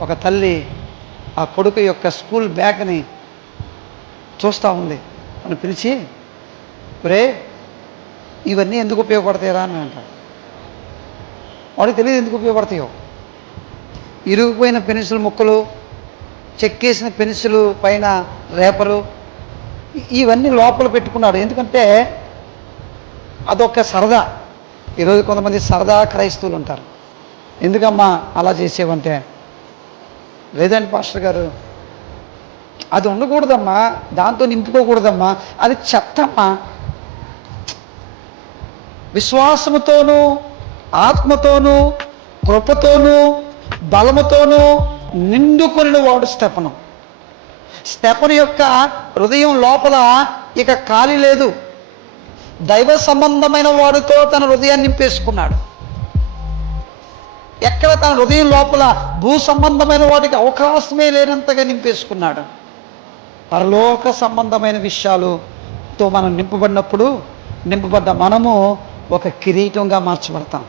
ఒక తల్లి ఆ కొడుకు యొక్క స్కూల్ బ్యాగ్ని చూస్తూ ఉంది. అని పిలిచి ఒరే ఇవన్నీ ఎందుకు ఉపయోగపడతాయిరా? అని అంటాడు. వాడికి తెలియదు ఎందుకు ఉపయోగపడతాయో. ఇరుగుపోయిన పెన్సిల్ ముక్కలు చెక్కేసిన పెన్సిల్ పైన రేపరు ఇవన్నీ లోపల పెట్టుకున్నాడు. ఎందుకంటే అదొక సరదా. ఈరోజు కొంతమంది సరదా క్రైస్తవులు ఉంటారు. ఎందుకమ్మా అలా చేసేవంటే? లేదండి పాస్టర్ గారు అది ఉండకూడదమ్మా దాంతో నింపుకోకూడదమ్మా అది చెత్తమ్మా విశ్వాసముతోనూ ఆత్మతోనూ కృపతోనూ బలముతోనూ నిండుకొని వాడు స్టెపను స్టెపన్ యొక్క హృదయం లోపల ఇక ఖాళీ లేదు. దైవ సంబంధమైన వాడితో తన హృదయాన్ని నింపేసుకున్నాడు. ఎక్కడ తన హృదయం లోపల భూ సంబంధమైన వాటికి అవకాశమే లేనంతగా నింపేసుకున్నాడు. పరలోక సంబంధమైన విషయాలుతో మనం నింపబడినప్పుడు నింపబడ్డ మనము ఒక కిరీటంగా మార్చబడతాం.